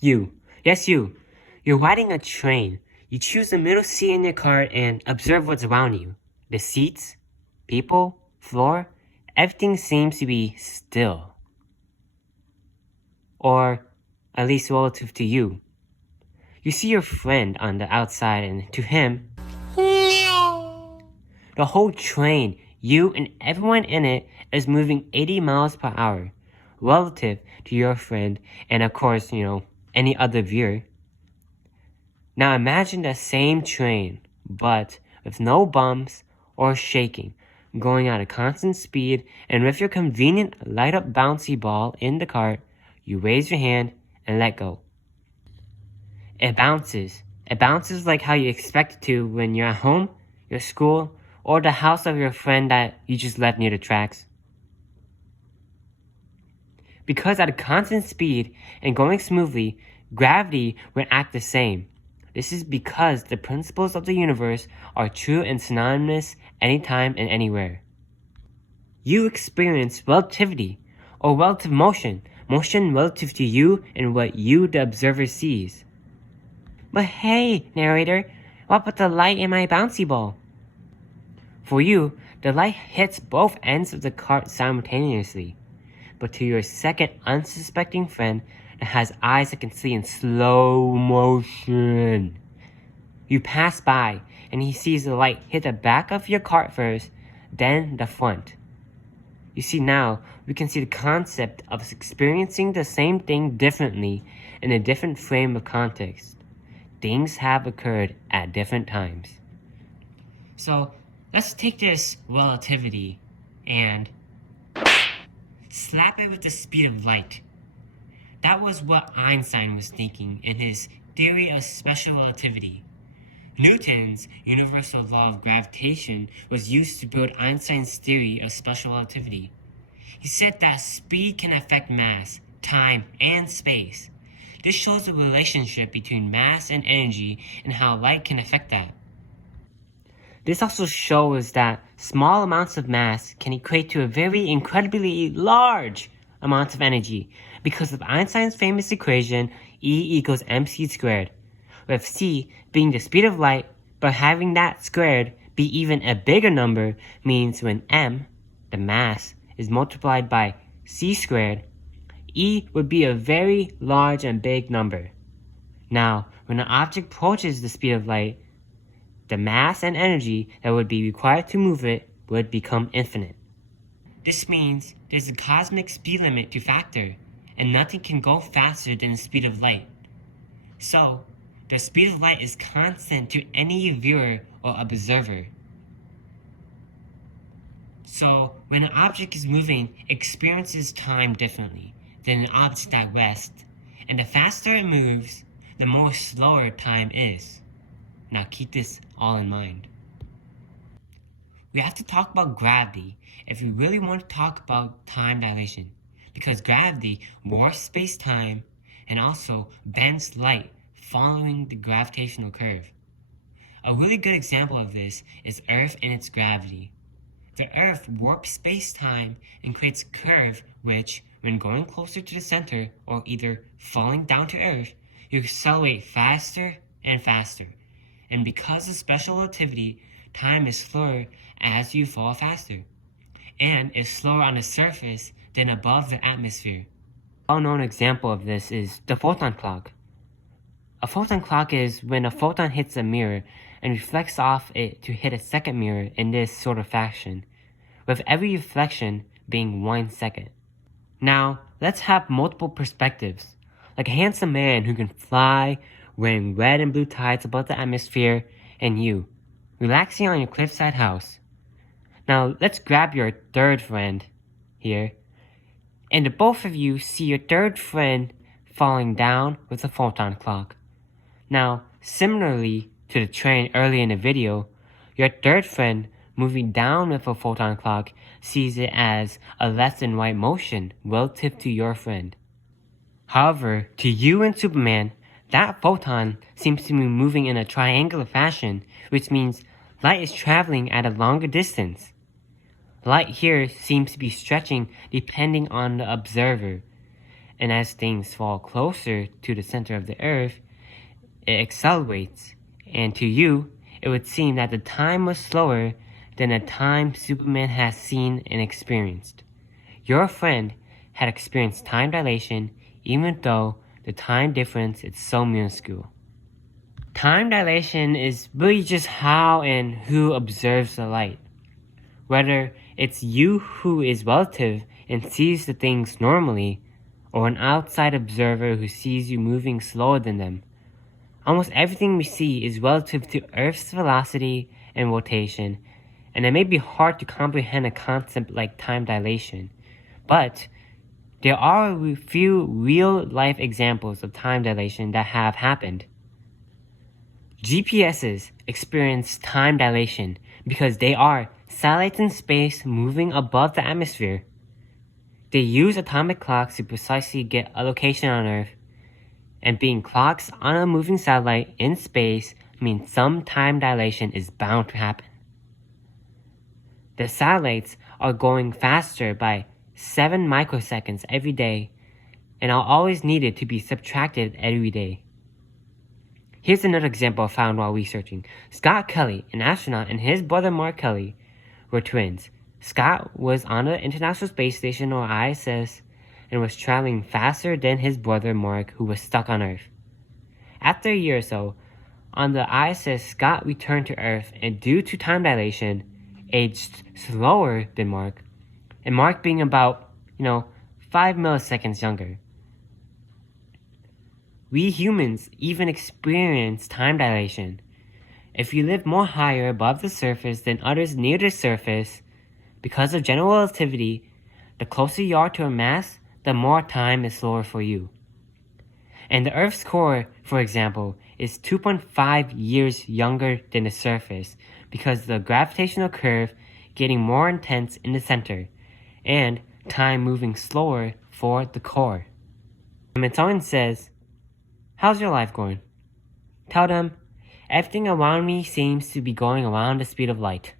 You. Yes, you. You're riding a train. You choose the middle seat in your car and observe what's around you. The seats, people, floor, everything seems to be still. Or at least relative to you. You see your friend on the outside and to him, the whole train, you and everyone in it is moving 80 miles per hour relative to your friend and of course, any other viewer. Now imagine the same train, but with no bumps or shaking, going at a constant speed, and with your convenient light-up bouncy ball in the cart, you raise your hand and let go. It bounces. It bounces like how you expect it to when you're at home, your school, or the house of your friend that you just left near the tracks. Because at a constant speed and going smoothly, gravity will act the same. This is because the principles of the universe are true and synonymous anytime and anywhere. You experience relativity, or relative motion relative to you and what you, the observer, sees. But hey, narrator, what about the light in my bouncy ball? For you, the light hits both ends of the cart simultaneously. But to your second unsuspecting friend that has eyes that can see in slow motion, you pass by and he sees the light hit the back of your cart first, then the front. You see, now we can see the concept of experiencing the same thing differently in a different frame of context. Things have occurred at different times. So let's take this relativity and slap it with the speed of light. That was what Einstein was thinking in his theory of special relativity. Newton's universal law of gravitation was used to build Einstein's theory of special relativity. He said that speed can affect mass, time, and space. This shows the relationship between mass and energy and how light can affect that. This also shows that small amounts of mass can equate to a very incredibly large amount of energy because of Einstein's famous equation E = mc squared, with c being the speed of light, but having that squared be even a bigger number means when m, the mass, is multiplied by c squared, E would be a very large and big number. Now, when an object approaches the speed of light, the mass and energy that would be required to move it would become infinite. This means there's a cosmic speed limit to factor, and nothing can go faster than the speed of light. So, the speed of light is constant to any viewer or observer. So, when an object is moving, it experiences time differently than an object at rest, and the faster it moves, the more slower time is. Now keep this all in mind. We have to talk about gravity if we really want to talk about time dilation, because gravity warps space-time and also bends light following the gravitational curve. A really good example of this is Earth and its gravity. The Earth warps space-time and creates a curve which, when going closer to the center or either falling down to Earth, you accelerate faster and faster. And because of special relativity, time is slower as you fall faster, and is slower on the surface than above the atmosphere. A well-known example of this is the photon clock. A photon clock is when a photon hits a mirror and reflects off it to hit a second mirror in this sort of fashion, with every reflection being 1 second. Now, let's have multiple perspectives, like a handsome man who can fly, wearing red and blue tides above the atmosphere, and you, relaxing on your cliffside house. Now, let's grab your third friend here, and the both of you see your third friend falling down with a photon clock. Now, similarly to the train earlier in the video, your third friend moving down with a photon clock sees it as a left and right motion relative to your friend. However, to you and Superman, that photon seems to be moving in a triangular fashion, which means light is traveling at a longer distance. Light here seems to be stretching depending on the observer, And as things fall closer to the center of the Earth, it accelerates, and to you, it would seem that the time was slower than the time Superman has seen and experienced. Your friend had experienced time dilation even though the time difference is so minuscule. Time dilation is really just how and who observes the light. Whether it's you who is relative and sees the things normally, or an outside observer who sees you moving slower than them. Almost everything we see is relative to Earth's velocity and rotation, and it may be hard to comprehend a concept like time dilation. But there are a few real-life examples of time dilation that have happened. GPSs experience time dilation because they are satellites in space moving above the atmosphere. They use atomic clocks to precisely get a location on Earth, and being clocks on a moving satellite in space means some time dilation is bound to happen. The satellites are going faster by 7 microseconds every day, and are always needed to be subtracted every day. Here's another example I found while researching. Scott Kelly, an astronaut, and his brother Mark Kelly were twins. Scott was on the International Space Station, or ISS, and was traveling faster than his brother Mark, who was stuck on Earth. After a year or so, on the ISS, Scott returned to Earth, and due to time dilation, aged slower than Mark, and Mark being about, 5 milliseconds younger. We humans even experience time dilation. If you live more higher above the surface than others near the surface, because of general relativity, the closer you are to a mass, the more time is slower for you. And the Earth's core, for example, is 2.5 years younger than the surface because of the gravitational curve getting more intense in the center, and time moving slower for the core. When someone says, "How's your life going?" Tell them, "Everything around me seems to be going around the speed of light."